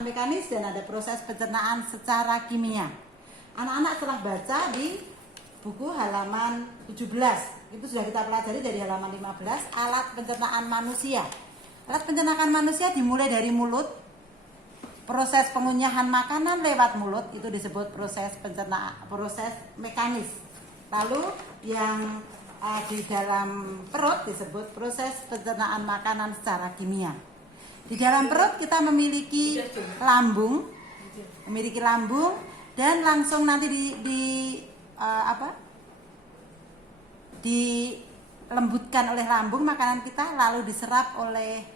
Mekanis dan ada proses pencernaan secara kimia. Anak-anak telah baca di buku halaman 17. Itu sudah kita pelajari dari halaman 15, alat pencernaan manusia. Alat pencernaan manusia dimulai dari mulut. Proses pengunyahan makanan lewat mulut itu disebut proses pencernaan, proses mekanis. Lalu yang di dalam perut disebut proses pencernaan makanan secara kimia. Di dalam perut kita memiliki lambung, dan langsung nanti dilembutkan oleh lambung makanan kita, lalu diserap oleh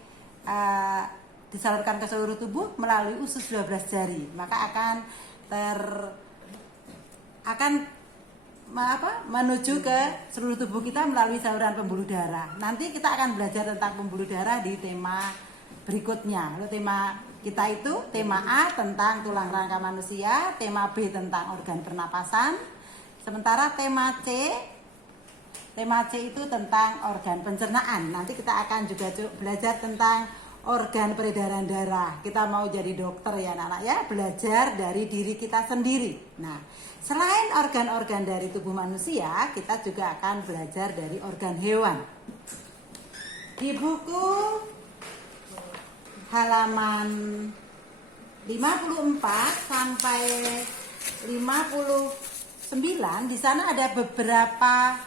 disalurkan ke seluruh tubuh melalui usus 12 jari, maka akan menuju ke seluruh tubuh kita melalui saluran pembuluh darah. Nanti kita akan belajar tentang pembuluh darah di tema berikutnya. Lalu tema kita itu tema A tentang tulang rangka manusia, tema B tentang organ pernapasan, sementara tema C itu tentang organ pencernaan. Nanti kita akan juga belajar tentang organ peredaran darah. Kita mau jadi dokter ya anak-anak ya, belajar dari diri kita sendiri. Nah, selain organ-organ dari tubuh manusia, kita juga akan belajar dari organ hewan. Di buku halaman 54 sampai 59 di sana ada beberapa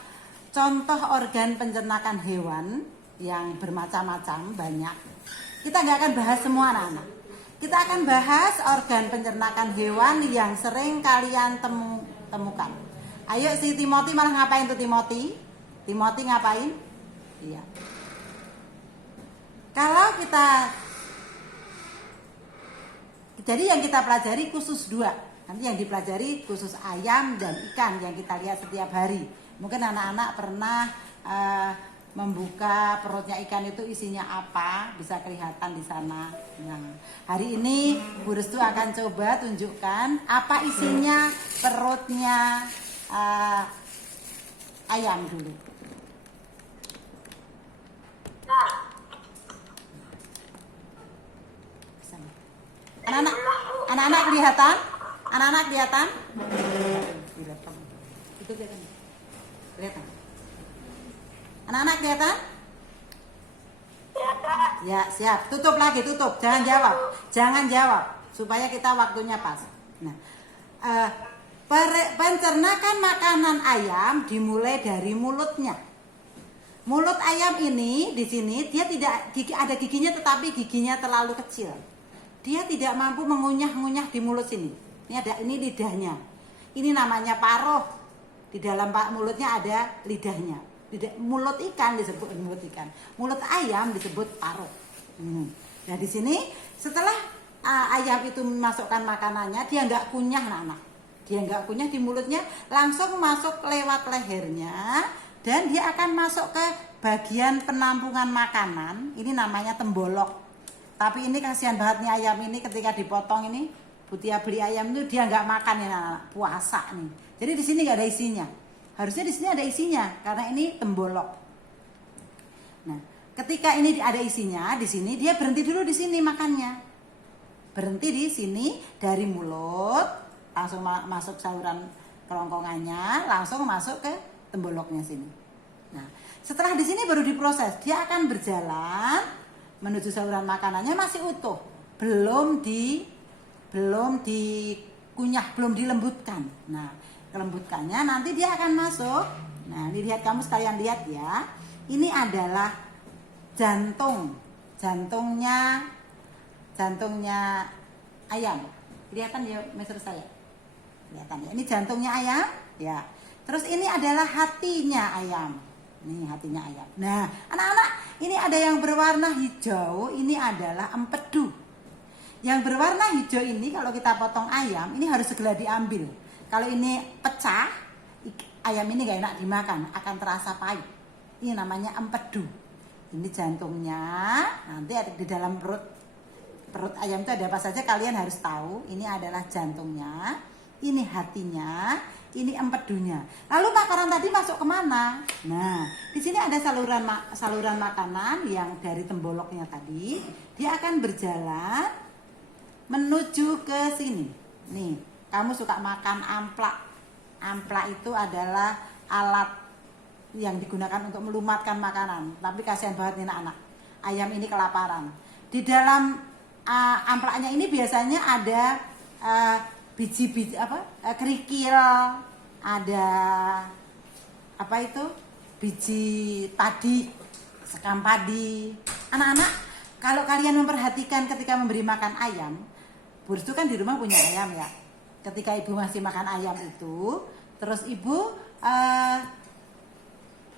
contoh organ pencernaan hewan yang bermacam-macam, banyak. Kita nggak akan bahas semua anak-anak. Kita akan bahas organ pencernaan hewan yang sering kalian temukan. Ayo si Timothy malah ngapain tuh Timothy? Timothy ngapain? Iya. Kalau kita jadi yang kita pelajari khusus 2. Nanti yang dipelajari khusus ayam dan ikan yang kita lihat setiap hari. Mungkin anak-anak pernah membuka perutnya ikan itu isinya apa, bisa kelihatan di sana. Nah, hari ini Bu Restu akan coba tunjukkan apa isinya perutnya ayam dulu. Anak-anak kelihatan? Anak-anak kelihatan? Itu kelihatan. Anak-anak kelihatan? Ya, siap. Tutup lagi, tutup. Jangan jawab. Jangan jawab supaya kita waktunya pas. Nah, pencernaan makanan ayam dimulai dari mulutnya. Mulut ayam ini di sini dia tidak ada giginya, tetapi giginya terlalu kecil. Dia tidak mampu mengunyah-ngunyah di mulut sini. Ini lidahnya. Ini namanya paruh. Di dalam mulutnya ada lidahnya. Mulut ikan disebut mulut ikan. Mulut ayam disebut paruh. Nah di sini setelah ayam itu memasukkan makanannya, dia nggak kunyah anak-anak. Dia nggak kunyah di mulutnya, langsung masuk lewat lehernya dan dia akan masuk ke bagian penampungan makanan. Ini namanya tembolok. Tapi ini kasihan banget nih ayam ini ketika dipotong ini, Butia beli ayam itu dia nggak makan ya anak-anak, puasa nih. Jadi di sini nggak ada isinya. Harusnya di sini ada isinya karena ini tembolok. Nah, ketika ini ada isinya di sini, dia berhenti dulu di sini makannya. Berhenti di sini dari mulut, langsung masuk saluran kerongkongannya, langsung masuk ke temboloknya sini. Nah, setelah di sini baru diproses, dia akan berjalan menuju saluran makanannya masih utuh, belum dikunyah, belum dilembutkan. Nah, kelembutkannya nanti dia akan masuk. Nah, lihat kamu sekalian lihat ya. Ini adalah jantungnya ayam. Kelihatan ya, Mister saya? Kelihatan ya. Ini jantungnya ayam, ya. Terus ini adalah hatinya ayam. Nih hatinya ayam. Nah, anak-anak, ini ada yang berwarna hijau, ini adalah empedu. Yang berwarna hijau ini kalau kita potong ayam, ini harus segera diambil. Kalau ini pecah, ayam ini gak enak dimakan, akan terasa pahit. Ini namanya empedu. Ini jantungnya, nanti ada di dalam perut ayam itu ada apa saja kalian harus tahu. Ini adalah jantungnya, ini hatinya, ini empedunya. Lalu makanan tadi masuk kemana? Nah, di sini ada saluran makanan yang dari temboloknya tadi, dia akan berjalan menuju ke sini. Nih, kamu suka makan amplak. Amplak itu adalah alat yang digunakan untuk melumatkan makanan. Tapi kasihan banget nih anak. Ayam ini kelaparan. Di dalam amplaknya ini biasanya ada biji-biji kerikil, ada apa itu? Biji padi, sekam padi. Anak-anak, kalau kalian memperhatikan ketika memberi makan ayam, Burs itu kan di rumah punya ayam ya. Ketika ibu masih makan ayam itu, terus ibu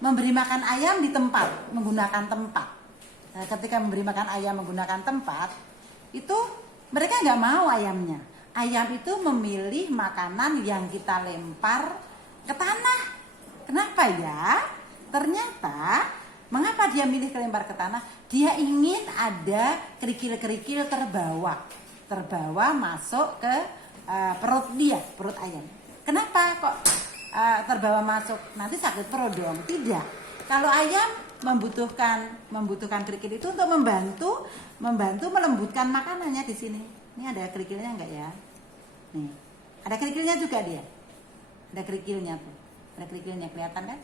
memberi makan ayam di tempat, menggunakan tempat. Nah, ketika memberi makan ayam menggunakan tempat, itu mereka nggak mau ayamnya. Ayam itu memilih makanan yang kita lempar ke tanah. Kenapa ya? Ternyata, mengapa dia milih kelempar ke tanah? Dia ingin ada kerikil-kerikil terbawa masuk ke perut dia, perut ayam. Kenapa kok terbawa masuk? Nanti sakit perut dong? Tidak. Kalau ayam membutuhkan kerikil itu untuk membantu melembutkan makanannya di sini. Ini ada kerikilnya enggak ya? Nih, ada kerikilnya juga dia. Ada kerikilnya tuh. Ada kerikilnya, kelihatan kan?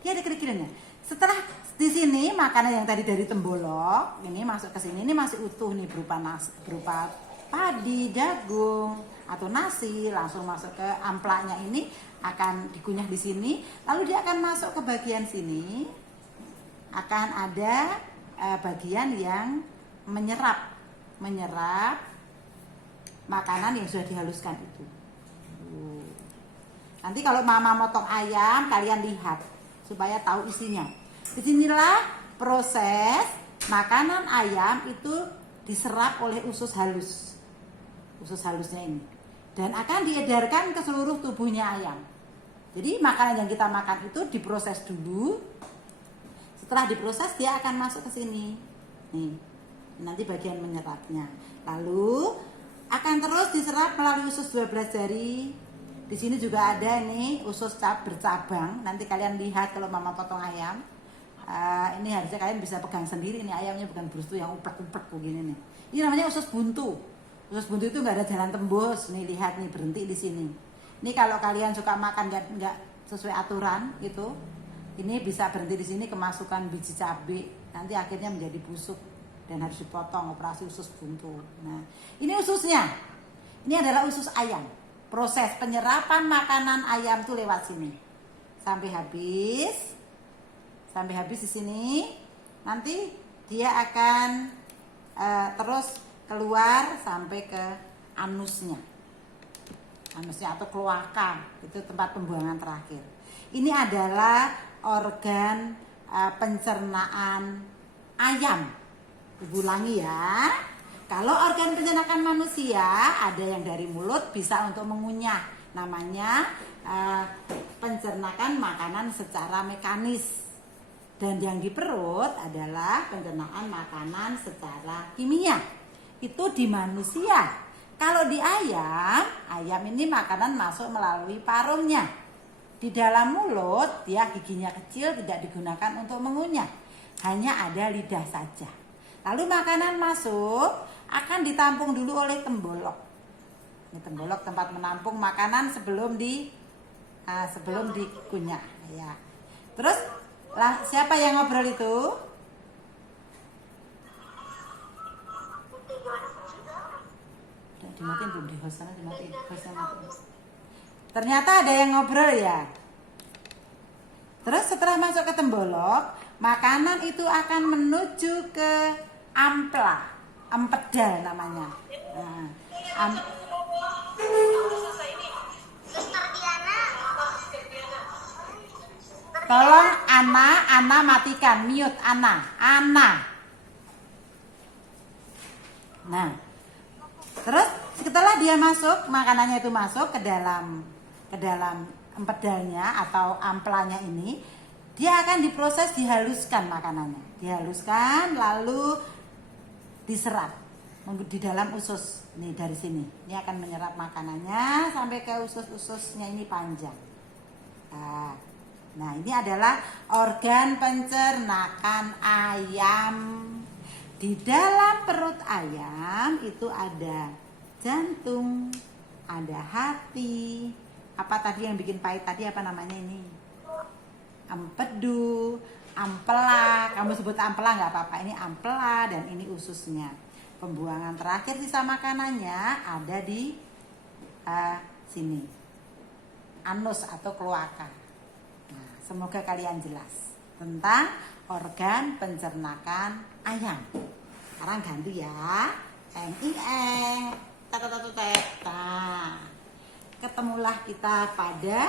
Dia ada kerikilnya. Setelah di sini makanan yang tadi dari tembolok ini masuk ke sini, ini masih utuh nih berupa padi, jagung atau nasi, langsung masuk ke amplaknya ini, akan dikunyah di sini, lalu dia akan masuk ke bagian sini, akan ada bagian yang menyerap makanan yang sudah dihaluskan itu. Nanti kalau mama motong ayam, kalian lihat supaya tahu isinya. Disinilah proses makanan ayam itu diserap oleh usus halusnya ini, dan akan diedarkan ke seluruh tubuhnya ayam. Jadi makanan yang kita makan itu diproses dulu. Setelah diproses dia akan masuk ke sini. Nih, nanti bagian menyerapnya. Lalu akan terus diserap melalui usus 12 jari. Di sini juga ada nih usus bercabang. Nanti kalian lihat kalau mama potong ayam. Ini harusnya kalian bisa pegang sendiri. Ini ayamnya bukan brustu yang uplek-uplek begini nih. Ini namanya usus buntu. Usus buntu itu nggak ada jalan tembus. Nih lihat nih, berhenti di sini. Ini kalau kalian suka makan nggak sesuai aturan gitu, ini bisa berhenti di sini, kemasukan biji cabai. Nanti akhirnya menjadi busuk dan harus dipotong, operasi usus buntu. Nah, ini ususnya. Ini adalah usus ayam. Proses penyerapan makanan ayam tuh lewat sini sampai habis di sini. Nanti dia akan terus keluar sampai ke anusnya atau kloaka, itu tempat pembuangan terakhir. Ini adalah organ pencernaan ayam. Ulangi ya. Kalau organ pencernaan manusia ada yang dari mulut, bisa untuk mengunyah. Namanya pencernaan makanan secara mekanis. Dan yang di perut adalah pencernaan makanan secara kimia. Itu di manusia. Kalau di ayam ini makanan masuk melalui parumnya. Di dalam mulut, dia giginya kecil, tidak digunakan untuk mengunyah. Hanya ada lidah saja. Lalu makanan masuk, akan ditampung dulu oleh tembolok. Ini tembolok tempat menampung makanan sebelum dikunyah. Ya. Terus siapa yang ngobrol itu? Dimatiin belum di host sana, dimatiin. Ternyata ada yang ngobrol ya. Terus setelah masuk ke tembolok, makanan itu akan menuju ke ampla, empedal namanya. Nah, tolong Ana matikan, mute Ana. Nah, terus setelah dia masuk, makanannya itu masuk ke dalam empedalnya atau amplanya ini, dia akan diproses, dihaluskan makanannya. Dihaluskan lalu diserap di dalam usus. Nih dari sini. Ini akan menyerap makanannya sampai ke usus-ususnya ini panjang. Nah, ini adalah organ pencernaan ayam. Di dalam perut ayam itu ada jantung, ada hati. Apa tadi yang bikin pahit tadi, apa namanya ini? Empedu, ampela. Kamu sebut ampela nggak apa-apa. Ini ampela dan ini ususnya. Pembuangan terakhir sisa makanannya ada di sini, anus atau kloaka. Nah, semoga kalian jelas tentang organ pencernakan ayam. Sekarang ganti ya. Ketemulah kita pada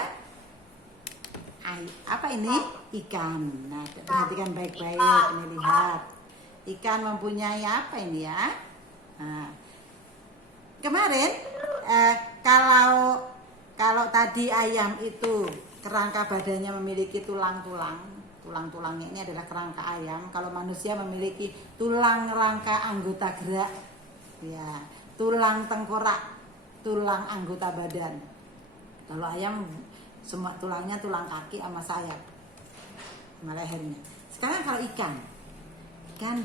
apa ini? Ikan. Nah, perhatikan baik-baik. Ini lihat. Ikan mempunyai apa ini ya? Nah, kemarin kalau tadi ayam itu kerangka badannya memiliki tulang-tulangnya ini adalah kerangka ayam. Kalau manusia memiliki tulang rangka anggota gerak, ya, tulang tengkorak, tulang anggota badan. Kalau ayam semua tulangnya tulang kaki sama sayap, sama lehernya. Sekarang kalau ikan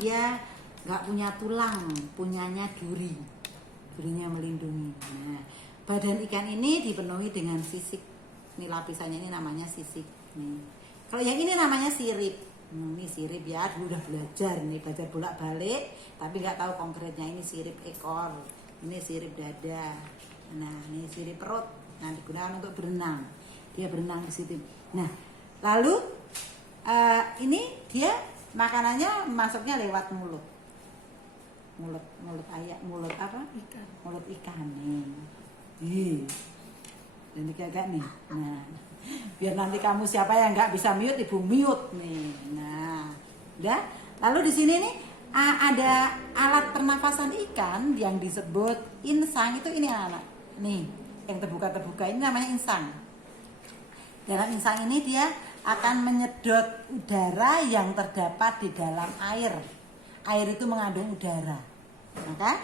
dia nggak punya tulang, punyanya durinya melindungi. Nah, badan ikan ini dipenuhi dengan sisik. Ini lapisannya ini namanya sisik. Nih. Kalau yang ini namanya sirip. Ini sirip ya, dulu udah belajar bolak-balik, tapi nggak tahu konkretnya. Ini sirip ekor, ini sirip dada. Nah, ini sirip perut. Nah, digunakan untuk berenang. Dia berenang di situ. Nah, lalu ini dia makanannya masuknya lewat mulut ayam, mulut apa? Ikan. Mulut ikan nih. Dan agak nih. Nah, biar nanti kamu siapa yang nggak bisa mute, ibu mute nih. Nah, udah. Lalu di sini nih ada alat pernafasan ikan yang disebut insang. Itu ini anak. Nih, yang terbuka ini namanya insang. Dalam insang ini dia akan menyedot udara yang terdapat di dalam air. Air itu mengandung udara. Maka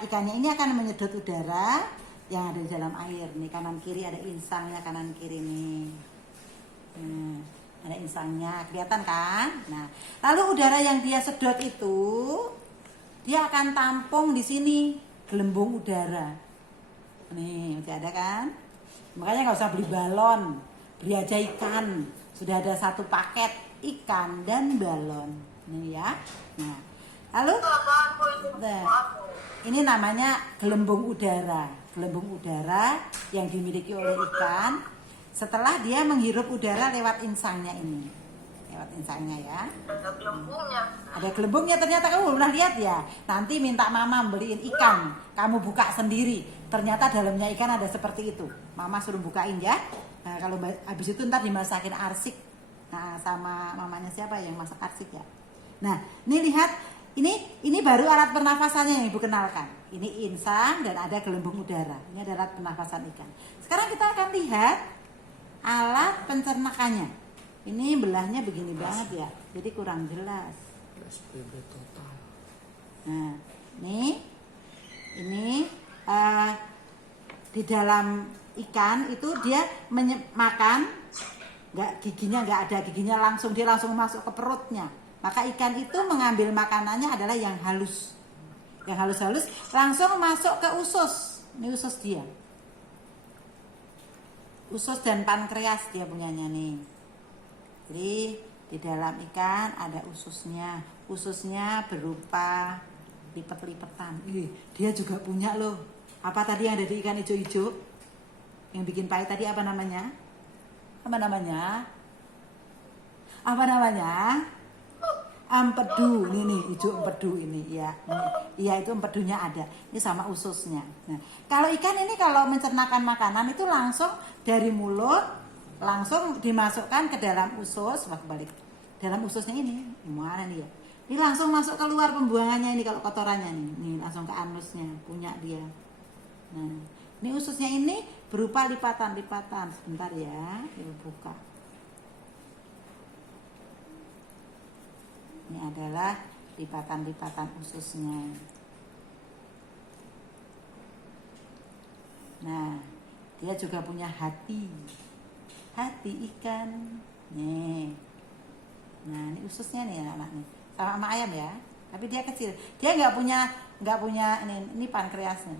ikannya ini akan menyedot udara yang ada di dalam air. Nih kanan kiri ada insangnya, kanan kiri nih. Nah, ada insangnya, kelihatan kan? Nah, lalu udara yang dia sedot itu dia akan tampung di sini, gelembung udara. Nih, masih ada kan? Makanya nggak usah beli balon, beli aja ikan. Sudah ada satu paket ikan dan balon. Nih ya. Nah, lalu ini namanya gelembung udara. Gelembung udara yang dimiliki oleh ikan setelah dia menghirup udara lewat insangnya ini. Lewat insangnya ya. Ada gelembungnya. Ada gelembungnya, ternyata kamu pernah lihat ya. Nanti minta mama beliin ikan, kamu buka sendiri. Ternyata dalamnya ikan ada seperti itu. Mama suruh bukain ya. Nah, kalau habis itu ntar dimasakin arsik. Nah, sama mamanya siapa yang masak arsik ya. Nah, ini lihat, ini baru alat pernafasannya yang ibu kenalkan. Ini insang dan ada gelembung udara. Ini adalah alat pernafasan ikan. Sekarang kita akan lihat alat pencernakannya. Ini belahnya begini banget ya, jadi kurang jelas. PSBB total. Nah, ini di dalam ikan itu dia makan, giginya nggak ada, giginya dia langsung masuk ke perutnya. Maka ikan itu mengambil makanannya adalah yang halus, langsung masuk ke usus. Ini usus dia, usus dan pankreas dia punyanya nih. Jadi di dalam ikan ada ususnya berupa lipet-lipetan. Dia juga punya loh. Apa tadi yang ada di ikan hijau-hijau? Yang bikin pahit tadi apa namanya? Empedu. Ini hijau empedu ini ya. Iya, itu empedunya ada. Ini sama ususnya. Nah, kalau ikan ini kalau mencernakan makanan itu langsung dari mulut langsung dimasukkan ke dalam usus. Balik. Dalam ususnya ini gimana nih ya? Ini langsung masuk keluar pembuangannya ini kalau kotorannya nih langsung ke anusnya punya dia. Nah, ini ususnya ini berupa lipatan-lipatan. Sebentar ya, ibu buka. Ini adalah lipatan-lipatan ususnya. Nah, dia juga punya hati ikan. Nih. Nah, ini ususnya nih anak-anak nih. Sama ayam ya. tapi dia kecil. Dia nggak punya ini pankreasnya.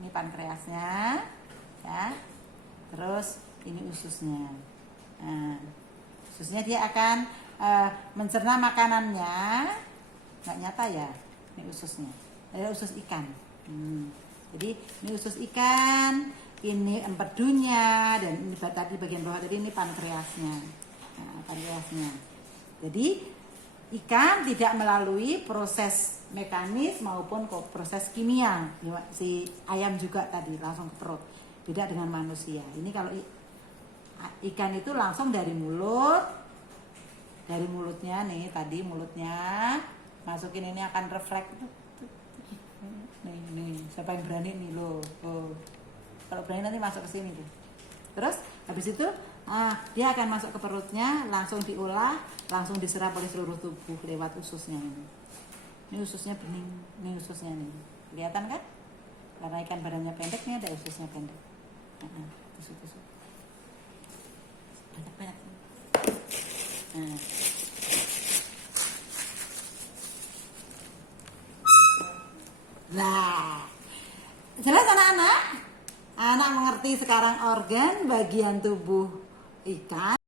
Ini pankreasnya, ya. Terus ini ususnya. Nah, ususnya dia akan mencerna makanannya. Nggak nyata ya, ini ususnya. Ini usus ikan. Jadi ini usus ikan, ini empedunya, dan ini tadi bagian bawah tadi ini pankreasnya. Nah, pankreasnya. Jadi ikan tidak melalui proses mekanis maupun proses kimia. Si ayam juga tadi langsung ke perut. Beda dengan manusia. Ini kalau ikan itu langsung dari mulut, dari mulutnya nih tadi mulutnya masukin, ini akan refleks nih siapa yang berani nih lo. Kalau berani nanti masuk ke sini tuh. Terus habis itu dia akan masuk ke perutnya, langsung diolah, langsung diserap oleh seluruh tubuh lewat ususnya ini. Ini ususnya bening, ini ususnya nih. Kelihatan kan? Karena ikan badannya pendek, nih ada ususnya pendek. Tusuk. Banyak. Nah, jelas anak-anak? Anak mengerti sekarang organ bagian tubuh ikan.